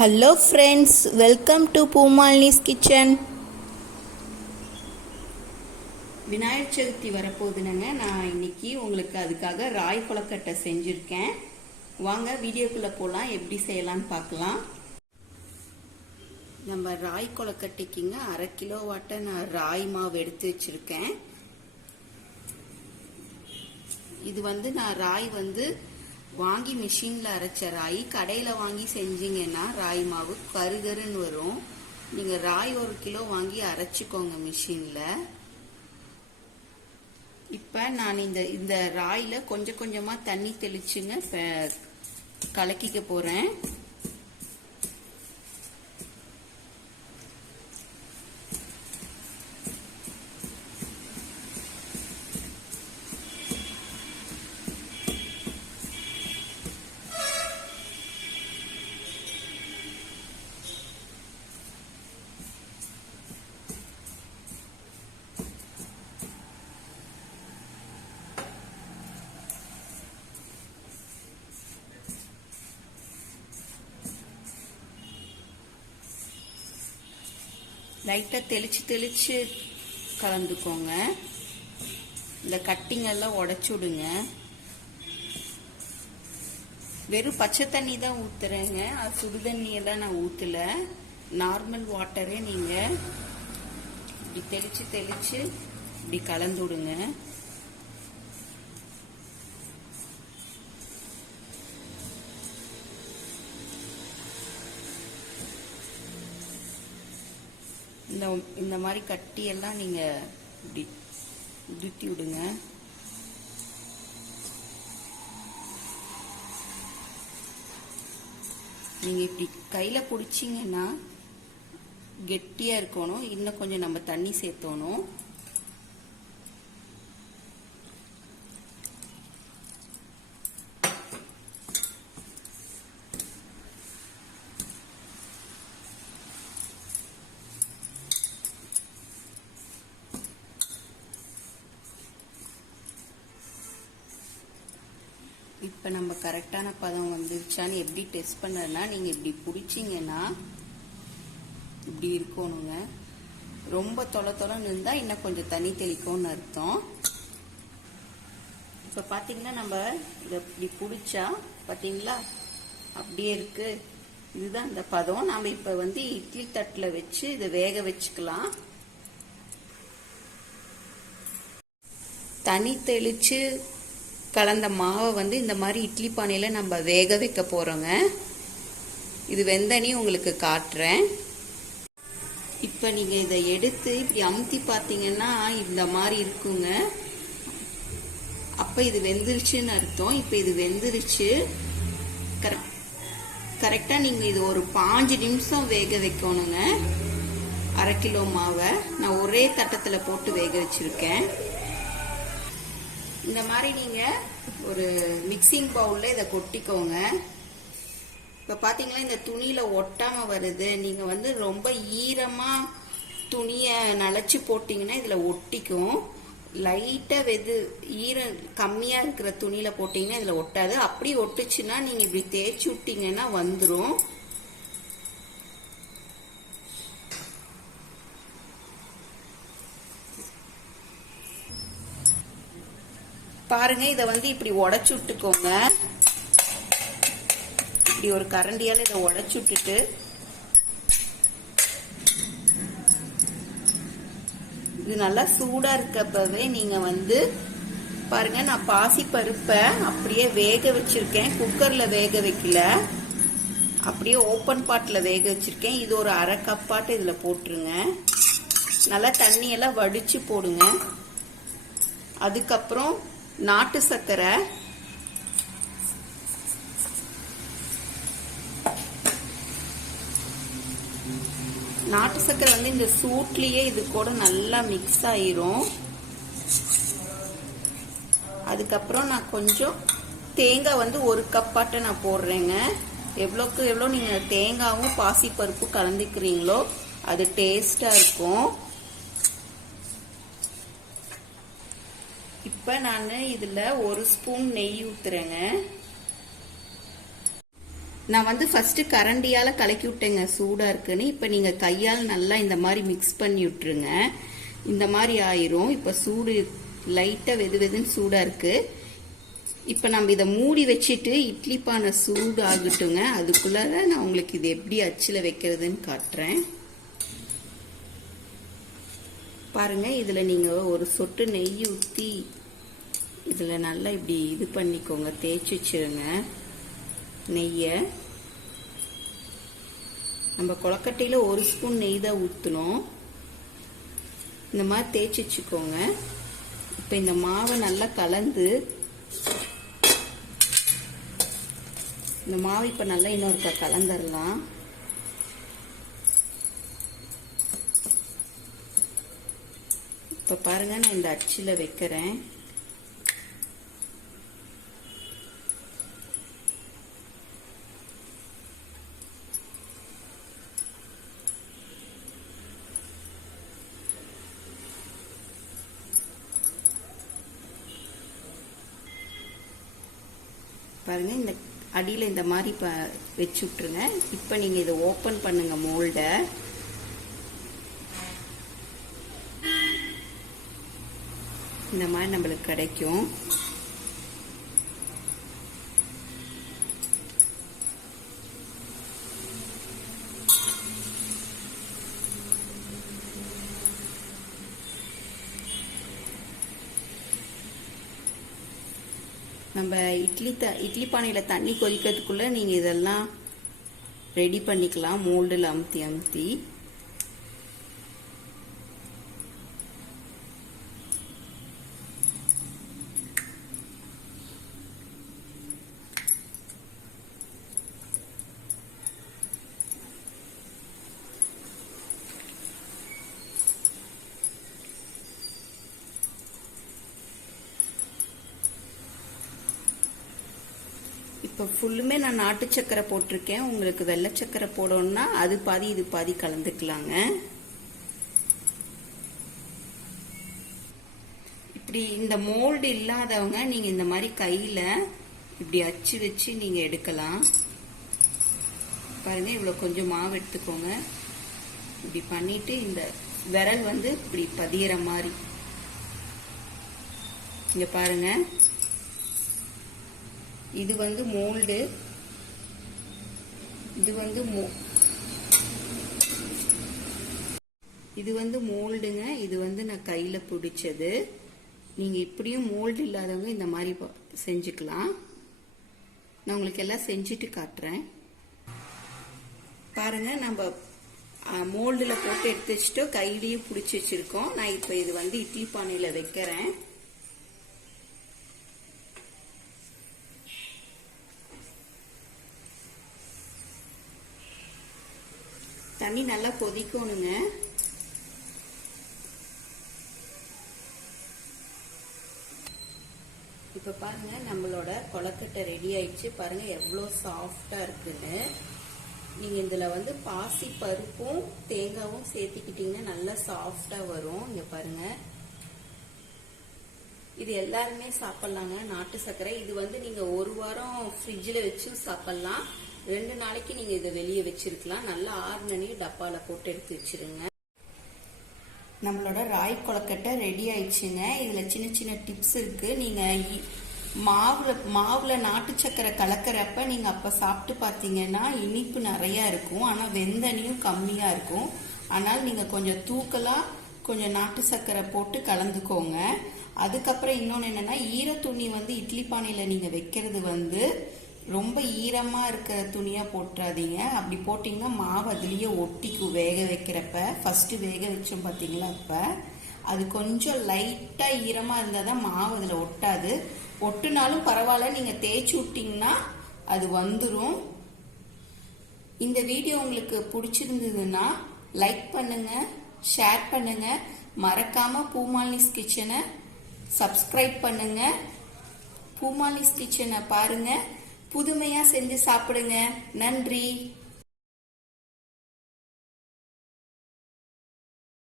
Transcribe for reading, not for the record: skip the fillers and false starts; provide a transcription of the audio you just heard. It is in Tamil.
Hello friends, welcome to Poomalini's kitchen. Vinayagar Chathurthi வரப்போகுதுனுங்க. நான் இன்னைக்கு உங்களுக்கு அதுக்காக ராய் கொழுக்கட்டை செஞ்சுருக்கேன். வாங்க வீடியோக்குள்ளே போகலாம், எப்படி செய்யலான்னு பார்க்கலாம். நம்ம ராய் கொழுக்கட்டைக்குங்க 1/2 கிலோ வாட்டை நான் ராய் மாவு எடுத்து வச்சுருக்கேன். இது நான் ராய் வாங்கி மிஷினில் அரைச்ச ராய். கடையில் வாங்கி செஞ்சீங்கன்னா ராய் மாவு கருகருன்னு வரும். நீங்கள் ராய் 1 கிலோ வாங்கி அரைச்சிக்கோங்க மிஷினில். இப்போ நான் இந்த ராயில் கொஞ்சம் கொஞ்சமாக தண்ணி தெளிச்சுங்க கலக்கிக்க போகிறேன். லைட்டாக தெளிச்சு கலந்துக்கோங்க. இந்த கட்டிங்கெல்லாம் உடச்சி விடுங்க. வெறும் பச்சை தண்ணி தான் ஊற்றுறேங்க, அது சுடு தண்ணியெல்லாம் நான் ஊற்றல. நார்மல் வாட்டரே நீங்கள் இப்படி தெளிச்சு இப்படி கலந்து விடுங்க. இந்த மாதிரி கட்டியெல்லாம் நீங்க இப்படி உதுத்தி விடுங்க. நீங்க இப்படி கையில பிடிச்சிங்கன்னா கெட்டியா இருக்கணும். இன்னும் கொஞ்சம் நம்ம தண்ணி சேர்த்தணும். இப்போ நம்ம கரெக்டான பதம் வந்துருச்சான்னு எப்படி டெஸ்ட் பண்ணதுன்னா, நீங்கள் இப்படி பிடிச்சிங்கன்னா இப்படி இருக்கணுங்க. ரொம்ப தொலைன்னு இருந்தால் இன்னும் கொஞ்சம் தண்ணி தெளிக்கும்னு அர்த்தம். இப்போ பார்த்தீங்கன்னா நம்ம இதை இப்படி பிடிச்சா பார்த்தீங்களா அப்படியே இருக்கு. இதுதான் இந்த பதம். நாம் இப்போ இட்லி தட்டில் வச்சு இதை வேக வச்சுக்கலாம். தண்ணி தெளிச்சு கலந்த மாவை இந்த மாதிரி இட்லி பானையில் நம்ம வேக வைக்க போகிறோங்க. இது வெந்தனி உங்களுக்கு காட்டுறேன். இப்போ நீங்கள் இதை எடுத்து இப்படி அமுத்தி பார்த்தீங்கன்னா இந்த மாதிரி இருக்குங்க. அப்போ இது வெந்துருச்சுன்னு அர்த்தம். இப்போ இது வெந்துருச்சு. கரெக்டாக நீங்கள் இது ஒரு 5 நிமிஷம் வேக வைக்கணுங்க. 1/2 கிலோ மாவை நான் ஒரே தட்டத்தில் போட்டு வேக வச்சுருக்கேன். இந்த மாதிரி நீங்க ஒரு மிக்சிங் பவுல்ல இதை கொட்டிக்கோங்க. இப்ப பாத்தீங்களா இந்த துணியில ஒட்டாம வருது. நீங்க ரொம்ப ஈரமா துணிய நனைச்சு போட்டீங்கன்னா இதுல ஒட்டிக்கும். லைட்டா ஈரம் கம்மியா இருக்கிற துணியில போட்டீங்கன்னா இதுல ஒட்டாது. அப்படி ஒட்டுச்சுன்னா நீங்க இப்படி தேய்ச்சி விட்டீங்கன்னா வந்துடும். பாருங்க, இதை இப்படி உடைச்சு விட்டுக்கோங்க. இப்படி ஒரு கரண்டியால இதை உடைச்சு விட்டுட்டு இது நல்லா சூடா இருக்கப்பவே நீங்க பாருங்க, நான் பாசி பருப்பை அப்படியே வேக வச்சிருக்கேன். குக்கர்ல வேக வைக்கல, அப்படியே ஓப்பன் பாட்ல வேக வச்சிருக்கேன். இது ஒரு 1/2 கப்பாட்டு இதுல போட்டுருங்க. நல்லா தண்ணியெல்லாம் வடிச்சு போடுங்க. அதுக்கப்புறம் நாட்டு சர்க்கரை, இந்த சூட்லயே இது கூட நல்லா மிக்ஸ் ஆயிரும். அதுக்கப்புறம் நான் கொஞ்சம் தேங்காய் 1 கப்பாட்ட நான் போடுறேங்க. எவ்வளோக்கு எவ்வளோ நீங்க தேங்காவும் பாசி பருப்பு கலந்துக்கிறீங்களோ அது டேஸ்டா இருக்கும். இப்ப நான் இதுல 1 ஸ்பூன் நெய் ஊத்துறேங்க. நான் வந்து ஃபர்ஸ்ட் கரண்டியால கலக்கி விட்டேங்க சூடா இருக்குன்னு. இப்ப நீங்க கையால் நல்லா இந்த மாதிரி மிக்ஸ் பண்ணி விட்டுருங்க. இந்த மாதிரி ஆயிரும். இப்ப சூடு லைட்டா வெது வெதுன்னு சூடா இருக்கு. இப்ப நம்ம இதை மூடி வச்சுட்டு இட்லி பானை சூடு ஆகட்டுங்க. அதுக்குள்ள நான் உங்களுக்கு இது எப்படி அச்சுல வைக்கிறதுன்னு காட்டுறேன். பாருங்க, இதுல நீங்க ஒரு சொட்டு நெய் ஊற்றி இதுல நல்லா இப்படி இது பண்ணிக்கோங்க, தேய்ச்சி வச்சிருங்க நெய்யை. நம்ம கொலக்கட்டையில ஒரு ஸ்பூன் நெய் தான் ஊற்றணும். இந்த மாதிரி தேய்ச்சி வச்சுக்கோங்க. இப்போ இந்த மாவை நல்லா கலந்து இந்த மாவு இப்போ நல்லா இன்னொருக்கா கலந்துடலாம். இப்போ பாருங்க, நான் இந்த அச்சில் வைக்கிறேன். பாருங்க, இந்த அடியில் இந்த மாதிரி வச்சு விட்டுருங்க. இப்போ நீங்கள் இதை ஓப்பன் பண்ணுங்க மோல்டை. இந்த மாதிரி நம்மளுக்கு கிடைக்கும். நம்ம இட்லி பானையில தண்ணி கொதிக்கிறதுக்குள்ள நீங்க இதெல்லாம் ரெடி பண்ணிக்கலாம். மோல்டில் அமுத்தி அமுத்தி இப்போ ஃபுல்லுமே நான் நாட்டு சக்கரை போட்டிருக்கேன். உங்களுக்கு வெள்ளை சக்கரை போடணும்னா அது பாதி இது பாதி கலந்துக்கலாங்க. இப்படி இந்த மோல்டு இல்லாதவங்க நீங்க இந்த மாதிரி கையில இப்படி அச்சு வச்சு நீங்க எடுக்கலாம். பாருங்க, இவ்வளவு கொஞ்சம் மாவு எடுத்துக்கோங்க. இப்படி பண்ணிட்டு இந்த விரல் வந்து இப்படி பதியற மாதிரி இங்க பாருங்க. இது வந்து மோல்டு, இது வந்து மோல்டுங்க. இது வந்து நான் கையில பிடிச்சது. நீங்க இப்படியும் மோல்டு இல்லாதவங்க இந்த மாதிரி செஞ்சுக்கலாம். நான் உங்களுக்கு எல்லாம் செஞ்சுட்டு காட்டுறேன். பாருங்க, நம்ம மோல்டுல போட்டு எடுத்து வச்சுட்டோம், கையிலையும் பிடிச்சி வச்சிருக்கோம். நான் இப்ப இது வந்து இட்லி பானையில வைக்கிறேன். தண்ணி நல்லா கொதிக்கணுங்க. இப்ப பாருங்க, நம்மளோட கொலக்கட்டை ரெடி ஆயிடுச்சு. பாருங்க எவ்வளவு சாஃப்டா இருக்குன்னு. நீங்க இதுல வந்து பாசி பருப்பும் தேங்காவும் சேர்த்துக்கிட்டீங்கன்னா நல்லா சாஃப்டா வரும். இங்க பாருங்க, இது எல்லாருமே சாப்பிடலாங்க. நாட்டு சர்க்கரை இது வந்து நீங்க ஒரு வாரம் ஃப்ரிட்ஜில் வச்சு சாப்பிடலாம். 2 நாளைக்கு நீங்க இதை வெளியே வச்சிருக்கலாம். நல்லா ஆறுனி டப்பால போட்டு எடுத்து வச்சிருங்க. நம்மளோட ராய் கொலக்கட்டை ரெடி ஆயிடுச்சுங்க. இதுல சின்ன சின்ன டிப்ஸ் இருக்கு. நீங்க மாவுல நாட்டு சக்கரை கலக்கிறப்ப நீங்க அப்ப சாப்பிட்டு பாத்தீங்கன்னா இனிப்பு நிறைய இருக்கும், ஆனா வெந்தனியும் கம்மியா இருக்கும். ஆனால் நீங்க கொஞ்சம் தூக்கலா கொஞ்சம் நாட்டு சக்கரை போட்டு கலந்துக்கோங்க. அதுக்கப்புறம் இன்னொன்னு என்னன்னா, ஈர துணி வந்து இட்லி பானையில நீங்க வைக்கிறது வந்து ரொம்ப ஈரமா இருக்கிற துணியா போட்டுறாதீங்க. அப்படி போட்டீங்கன்னா மாவு அதுலயே ஒட்டிக்கும். வேக வைக்கிறப்ப ஃபர்ஸ்ட் வேக வச்சோம் பாத்தீங்களா, அப்ப அது கொஞ்சம் லைட்டா ஈரமா இருந்தாதான் மாவு அதுல ஒட்டாது. ஒட்டுனாலும் பரவாயில்ல, நீங்க தேய்ச்சி விட்டீங்கன்னா அது வந்துடும். இந்த வீடியோ உங்களுக்கு பிடிச்சிருந்ததுன்னா லைக் பண்ணுங்க, ஷேர் பண்ணுங்க, மறக்காம பூமாலினிஸ் கிச்சனை சப்ஸ்கிரைப் பண்ணுங்க. பூமாலினிஸ் கிச்சனை பாருங்க, புதுமையா செஞ்சு சாப்பிடுங்க. நன்றி.